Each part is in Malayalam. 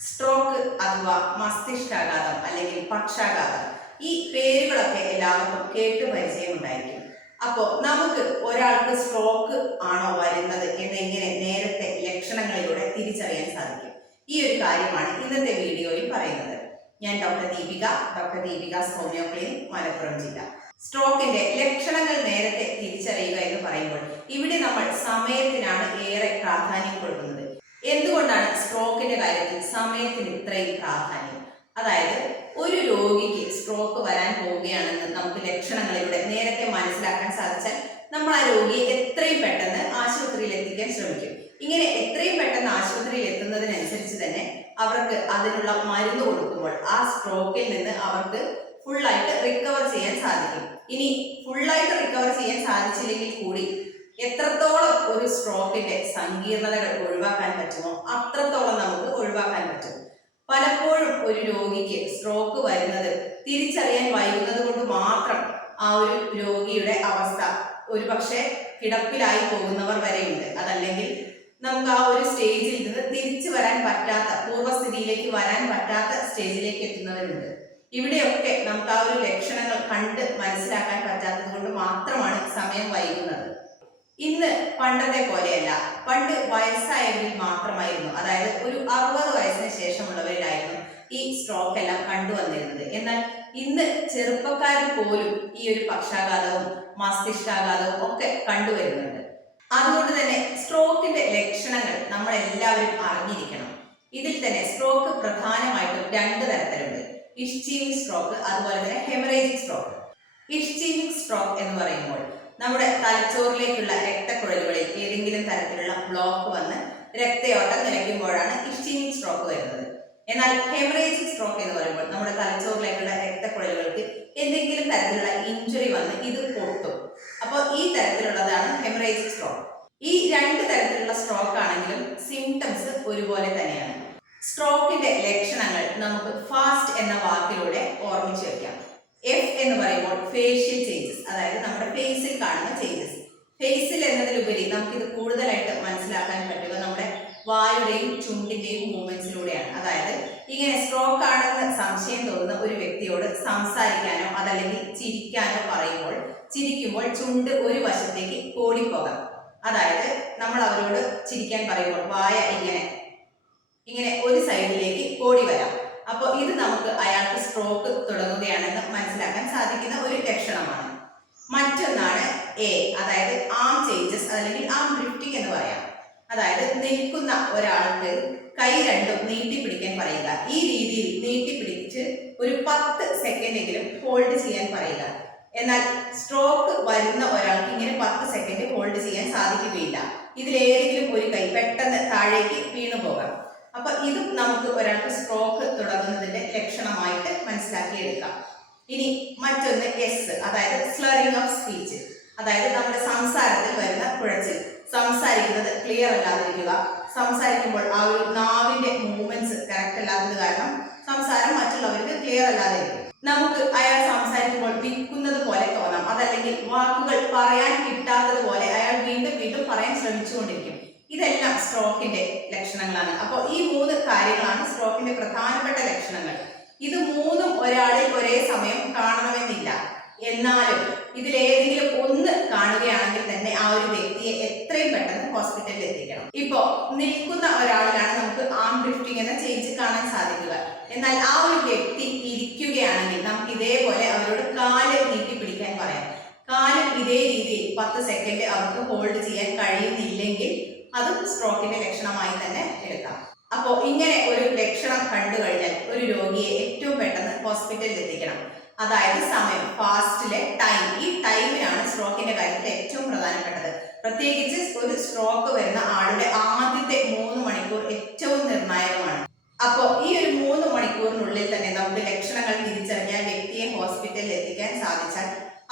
സ്ട്രോക്ക് അഥവാ മസ്തിഷ്കാഘാതം അല്ലെങ്കിൽ പക്ഷാഘാതം. ഈ പേരുകളൊക്കെ എല്ലാവർക്കും കേട്ട് പരിചയമുണ്ടായിരിക്കും അപ്പോൾ നമുക്ക് ഒരാൾക്ക് സ്ട്രോക്ക് ആണോ വരുന്നത് എന്നെങ്ങനെ നേരത്തെ ലക്ഷണങ്ങളിലൂടെ തിരിച്ചറിയാൻ സാധിക്കും. ഈ ഒരു കാര്യമാണ് ഇന്നത്തെ വീഡിയോയിൽ പറയുന്നത്. ഞാൻ doctor Deepika doctor Deepika homeo clinic Malappuram ജില്ല. സ്ട്രോക്കിന്റെ ലക്ഷണങ്ങൾ നേരത്തെ തിരിച്ചറിയുക എന്ന് പറയുമ്പോൾ ഇവിടെ നമ്മൾ സമയത്തിനാണ് ഏറെ പ്രാധാന്യം കൊടുക്കുന്നത് എന്തുകൊണ്ടാണ് സ്ട്രോക്കിന്റെ കാര്യത്തിൽ സമയത്തിന് ഇത്രയും പ്രാധാന്യം അതായത് ഒരു രോഗിക്ക് സ്ട്രോക്ക് വരാൻ പോവുകയാണെന്ന് നമുക്ക് ലക്ഷണങ്ങളിലൂടെ നേരത്തെ മനസ്സിലാക്കാൻ സാധിച്ചാൽ നമ്മൾ ആ രോഗിയെ എത്രയും പെട്ടെന്ന് ആശുപത്രിയിൽ എത്തിക്കാൻ ശ്രമിക്കും. ഇങ്ങനെ എത്രയും പെട്ടെന്ന് ആശുപത്രിയിൽ എത്തുന്നതിനനുസരിച്ച് തന്നെ അവർക്ക് അതിനുള്ള മരുന്ന് കൊടുക്കുമ്പോൾ ആ സ്ട്രോക്കിൽ നിന്ന് അവർക്ക് ഫുള്ളായിട്ട് റിക്കവർ ചെയ്യാൻ സാധിക്കും. ഇനി ഫുള്ളായിട്ട് റിക്കവർ ചെയ്യാൻ സാധിച്ചില്ലെങ്കിൽ കൂടി എത്രത്തോളം ഒരു സ്ട്രോക്കിന്റെ സങ്കീർണതകൾ ഒഴിവാക്കാൻ പറ്റുമോ അത്രത്തോളം നമുക്ക് ഒഴിവാക്കാൻ പറ്റും. പലപ്പോഴും ഒരു രോഗിക്ക് സ്ട്രോക്ക് വരുന്നത് തിരിച്ചറിയാൻ വൈകുന്നത് കൊണ്ട് മാത്രം ആ ഒരു രോഗിയുടെ അവസ്ഥ ഒരു പക്ഷേ കിടപ്പിലായി പോകുന്നവർ വരെയുണ്ട്. അതല്ലെങ്കിൽ നമുക്ക് ആ ഒരു സ്റ്റേജിൽ നിന്ന് തിരിച്ചു വരാൻ പറ്റാത്ത പൂർവസ്ഥിതിയിലേക്ക് വരാൻ പറ്റാത്ത സ്റ്റേജിലേക്ക് എത്തുന്നവരുണ്ട്. ഇവിടെയൊക്കെ നമുക്ക് ആ ഒരു ലക്ഷണങ്ങൾ കണ്ട് മനസ്സിലാക്കാൻ പറ്റാത്തത് കൊണ്ട് മാത്രമാണ് സമയം വൈകുന്നത്. ഇന്ന് പണ്ടത്തെ പോലെയല്ല. പണ്ട് വയസ്സായെങ്കിൽ മാത്രമായിരുന്നു. അതായത് ഒരു അറുപത് വയസ്സിന് ശേഷമുള്ളവരിലായിരുന്നു ഈ സ്ട്രോക്ക് എല്ലാം കണ്ടുവന്നിരുന്നത്. എന്നാൽ ഇന്ന് ചെറുപ്പക്കാർ പോലും ഈ ഒരു പക്ഷാഘാതവും മസ്തിഷ്കാഘാതവും ഒക്കെ കണ്ടുവരുന്നുണ്ട്. അതുകൊണ്ട് തന്നെ സ്ട്രോക്കിന്റെ ലക്ഷണങ്ങൾ നമ്മൾ എല്ലാവരും അറിഞ്ഞിരിക്കണം. ഇതിൽ തന്നെ സ്ട്രോക്ക് പ്രധാനമായിട്ടും രണ്ട് തരത്തിലുണ്ട്. ഇഷ്ചീവിക് സ്ട്രോക്ക് അതുപോലെ തന്നെ ഹെമറേജിക് സ്ട്രോക്ക് ഇഷ്ചീവിക് സ്ട്രോക്ക് എന്ന് പറയുമ്പോൾ നമ്മുടെ തലച്ചോറിലേക്കുള്ള തരത്തിലുള്ള ബ്ലോക്ക് വന്ന് രക്തയോട്ടം നിലയ്ക്കുമ്പോഴാണ് ഇഷ്ചീവിക് സ്ട്രോക്ക് വരുന്നത്. എന്നാൽ ഹെമറേജിക് സ്ട്രോക്ക് എന്ന് പറയുമ്പോൾ നമ്മുടെ തലച്ചോറിലേക്കുള്ള രക്തക്കുഴലുകൾക്ക് എന്തെങ്കിലും തരത്തിലുള്ള ഇഞ്ചുറി വന്ന് ഇത് പൊട്ടും. അപ്പോൾ ഈ തരത്തിലുള്ളതാണ് ഹെമറേജിക് സ്ട്രോക്ക് ഈ രണ്ട് തരത്തിലുള്ള സ്ട്രോക്ക് ആണെങ്കിലും സിംറ്റംസ് ഒരുപോലെ തന്നെയാണ്. സ്ട്രോക്കിന്റെ ലക്ഷണങ്ങൾ നമുക്ക് ഫാസ്റ്റ് എന്ന വാക്കിലൂടെ ഓർമ്മിച്ചു വെക്കാം. എഫ് എന്ന് പറയുമ്പോൾ ഫേഷ്യൽ ചേഞ്ചസ് അതായത് നമ്മുടെ ഫേസിൽ കാണുന്ന ചേഞ്ചസ് ഫേസിൽ എന്നതിലുപരി നമുക്കിത് കൂടുതലായിട്ട് മനസ്സിലാക്കാൻ പറ്റുക നമ്മുടെ വായുടെയും ചുണ്ടിന്റെയും മൂവ്മെന്റ്സിലൂടെയാണ് അതായത് ഇങ്ങനെ സ്ട്രോക്ക് ആണെന്ന് സംശയം തോന്നുന്ന ഒരു വ്യക്തിയോട് സംസാരിക്കാനോ അതല്ലെങ്കിൽ ചിരിക്കാനോ പറയുമ്പോൾ ചിരിക്കുമ്പോൾ ചുണ്ട് ഒരു വശത്തേക്ക് കോടിപ്പോകാം അതായത് നമ്മൾ അവരോട് ചിരിക്കാൻ പറയുമ്പോൾ വായ ഇങ്ങനെ ഇങ്ങനെ ഒരു സൈഡിലേക്ക് കോടി വരാം. അപ്പോൾ ഇത് നമുക്ക് അയാൾക്ക് സ്ട്രോക്ക് തുടങ്ങുകയാണെന്ന് മനസ്സിലാക്കാൻ സാധിക്കുന്ന ഒരു ലക്ഷണമാണ്. മറ്റൊന്നാണ് എ അതായത് ആം ചേഞ്ചസ് അല്ലെങ്കിൽ ആം ഡ്രിഫ്റ്റിംഗ് എന്ന് പറയാം. അതായത് നിൽക്കുന്ന ഒരാൾക്ക് കൈ രണ്ടും നീട്ടിപ്പിടിക്കാൻ പറയുക. ഈ രീതിയിൽ നീട്ടിപ്പിടിച്ച് ഒരു പത്ത് സെക്കൻഡെങ്കിലും ഹോൾഡ് ചെയ്യാൻ പറയുക. എന്നാൽ സ്ട്രോക്ക് വരുന്ന ഒരാൾക്ക് ഇങ്ങനെ പത്ത് സെക്കൻഡ് ഹോൾഡ് ചെയ്യാൻ സാധിക്കുകയില്ല. ഇതിലേതെങ്കിലും ഒരു കൈ പെട്ടെന്ന് താഴേക്ക് വീണു പോകാം. അപ്പൊ ഇതും നമുക്ക് ഒരാൾക്ക് സ്ട്രോക്ക് തുടങ്ങുന്നതിന്റെ ലക്ഷണമായിട്ട് മനസ്സിലാക്കിയെടുക്കാം. ഇനി മറ്റൊന്ന് എസ് അതായത് സ്ലറിംഗ് ഓഫ് സ്പീച്ച് അതായത് നമ്മുടെ സംസാരത്തിൽ വരുന്ന കുഴച്ചിൽ. സംസാരിക്കുന്നത് ക്ലിയർ അല്ലാതിരിക്കുക. സംസാരിക്കുമ്പോൾ ആ ഒരു നാവിന്റെ മൂവ്മെന്റ്സ് കറക്റ്റ് അല്ലാത്തത് കാരണം സംസാരം മറ്റുള്ളവർക്ക് ക്ലിയർ അല്ലാതെ നമുക്ക് അയാൾ സംസാരിക്കുമ്പോൾ വിൽക്കുന്നത് പോലെ തോന്നാം. അതല്ലെങ്കിൽ വാക്കുകൾ പറയാൻ കിട്ടാത്തത് പോലെ അയാൾ വീണ്ടും വീണ്ടും പറയാൻ ശ്രമിച്ചുകൊണ്ടിരിക്കും. ഇതെല്ലാം സ്ട്രോക്കിന്റെ ലക്ഷണങ്ങളാണ്. അപ്പോൾ ഈ മൂന്ന് കാര്യങ്ങളാണ് സ്ട്രോക്കിന്റെ പ്രധാനപ്പെട്ട ലക്ഷണങ്ങൾ. ഇത് മൂന്നും ഒരാളിൽ ഒരേ സമയം കാണണമെന്നില്ല. എന്നാലും ഇതിലേതെങ്കിലും ഒന്ന് കാണുകയാണെങ്കിൽ തന്നെ ആ ഒരു വ്യക്തിയെ എത്രയും പെട്ടെന്ന് ഹോസ്പിറ്റലിൽ എത്തിക്കണം. ഇപ്പോ നിൽക്കുന്ന ഒരാളിലാണ് നമുക്ക് ആം ഡ്രിഫ്റ്റിംഗ് എന്ന ചേഞ്ച് കാണാൻ സാധിക്കുക. എന്നാൽ ആ ഒരു വ്യക്തി ഇരിക്കുകയാണെങ്കിൽ നമുക്ക് ഇതേപോലെ അവരോട് കാൽ നീട്ടി പിടിക്കാൻ പറയാം. കാൽ ഇതേ രീതിയിൽ പത്ത് സെക്കൻഡ് അവർക്ക് ഹോൾഡ് ചെയ്യാൻ കഴിയുന്നില്ലെങ്കിൽ അതും സ്ട്രോക്കിന്റെ ലക്ഷണമായി തന്നെ എടുക്കാം. അപ്പോൾ ഇങ്ങനെ ഒരു ലക്ഷണം കണ്ടു കഴിഞ്ഞാൽ ഒരു രോഗിയെ ഏറ്റവും പെട്ടെന്ന് ഹോസ്പിറ്റലിൽ എത്തിക്കണം. അതായത് സമയം ഫാസ്റ്റിലെ സ്ട്രോക്കിന്റെ കാര്യത്തിൽ ഏറ്റവും പ്രധാനപ്പെട്ടത്. പ്രത്യേകിച്ച് ഒരു സ്ട്രോക്ക് വരുന്ന ആളുടെ ആദ്യത്തെ മൂന്ന് മണിക്കൂർ ഏറ്റവും നിർണായകമാണ്. അപ്പോൾ ഈ ഒരു മൂന്ന് മണിക്കൂറിനുള്ളിൽ തന്നെ നമുക്ക് ലക്ഷണങ്ങൾ തിരിച്ചറിഞ്ഞാൽ വ്യക്തിയെ ഹോസ്പിറ്റലിൽ എത്തിക്കാൻ സാധിച്ചാൽ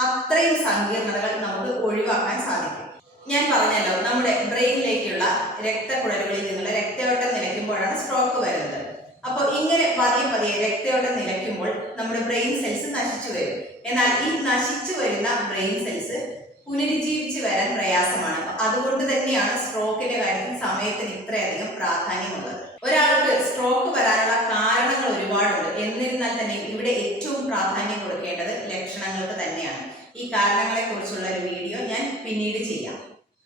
അത്രയും സങ്കീർണതകൾ നമുക്ക് ഒഴിവാക്കാൻ സാധിക്കും. ഞാൻ പറഞ്ഞല്ലോ നമ്മുടെ ബ്രെയിനിലേക്കുള്ള രക്തക്കുഴലുകളിൽ നിന്നുള്ള രക്തയോട്ടം നിലയ്ക്കുമ്പോഴാണ് സ്ട്രോക്ക് വരുന്നത്. അപ്പോൾ ഇങ്ങനെ പതിയെ പതിയെ രക്തയോട്ടം നിലയ്ക്കുമ്പോൾ നമ്മുടെ ബ്രെയിൻ സെൽസ് നശിച്ചു വരും. എന്നാൽ ഈ നശിച്ചു വരുന്ന ബ്രെയിൻ സെൽസ് പുനരുജ്ജീവിച്ച് വരാൻ പ്രയാസമാണ്. അതുകൊണ്ട് തന്നെയാണ് സ്ട്രോക്കിന്റെ കാര്യത്തിൽ സമയത്തിന് ഇത്രയധികം പ്രാധാന്യമുള്ളത്. ഒരാൾക്ക് സ്ട്രോക്ക് വരാനുള്ള കാരണങ്ങൾ ഒരുപാടുണ്ട്. എന്നിരുന്നാൽ തന്നെ ഇവിടെ ഏറ്റവും പ്രാധാന്യം കൊടുക്കേണ്ടത് ലക്ഷണങ്ങൾക്ക് തന്നെയാണ്. ഈ കാരണങ്ങളെ കുറിച്ചുള്ള ഒരു വീഡിയോ ഞാൻ പിന്നീട് ചെയ്യാം.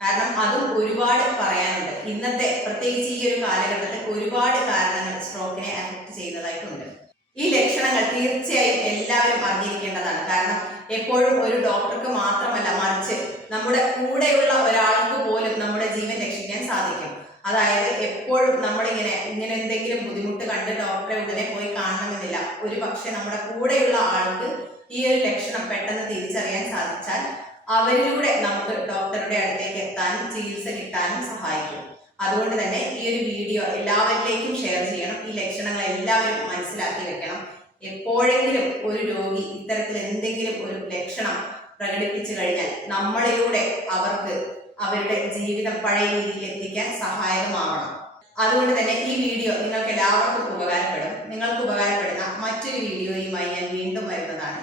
കാരണം അതും ഒരുപാട് പറയാനുണ്ട്. ഇന്നത്തെ പ്രത്യേകിച്ച് ഈ ഒരു കാലഘട്ടത്തിൽ ഒരുപാട് കാരണങ്ങൾ സ്ട്രോക്കിനെ അഫക്ട് ചെയ്യുന്നതായിട്ടുണ്ട്. ഈ ലക്ഷണങ്ങൾ തീർച്ചയായും എല്ലാവരും അറിഞ്ഞിരിക്കേണ്ടതാണ്. കാരണം എപ്പോഴും ഒരു ഡോക്ടർക്ക് മാത്രമല്ല മറിച്ച് നമ്മുടെ കൂടെയുള്ള ഒരാൾക്ക് പോലും നമ്മുടെ ജീവൻ രക്ഷിക്കാൻ സാധിക്കും. അതായത് എപ്പോഴും നമ്മളിങ്ങനെ ഇങ്ങനെ എന്തെങ്കിലും ബുദ്ധിമുട്ട് കണ്ട് ഡോക്ടറെ ഉടനെ പോയി കാണണമെന്നില്ല. ഒരു പക്ഷെ നമ്മുടെ കൂടെയുള്ള ആൾക്ക് ഈ ഒരു ലക്ഷണം പെട്ടെന്ന് തിരിച്ചറിയാൻ സാധിച്ചാൽ അവരിലൂടെ നമുക്ക് ഡോക്ടറുടെ അടുത്തേക്ക് എത്താനും ചികിത്സ കിട്ടാനും സഹായിക്കും. അതുകൊണ്ട് തന്നെ ഈ ഒരു വീഡിയോ എല്ലാവരിലേക്കും ഷെയർ ചെയ്യണം. ഈ ലക്ഷണങ്ങൾ എല്ലാവരും മനസ്സിലാക്കി വെക്കണം. എപ്പോഴെങ്കിലും ഒരു രോഗി ഇത്തരത്തിൽ എന്തെങ്കിലും ഒരു ലക്ഷണം പ്രകടിപ്പിച്ചു കഴിഞ്ഞാൽ നമ്മളിലൂടെ അവർക്ക് അവരുടെ ജീവിതം പഴയ രീതിയിൽ എത്തിക്കാൻ സഹായകമാവണം. അതുകൊണ്ട് തന്നെ ഈ വീഡിയോ നിങ്ങൾക്ക് എല്ലാവർക്കും ഉപകാരപ്പെടും. നിങ്ങൾക്ക് ഉപകാരപ്പെടുന്ന മറ്റൊരു വീഡിയോയുമായി ഞാൻ വീണ്ടും വരുന്നതാണ്.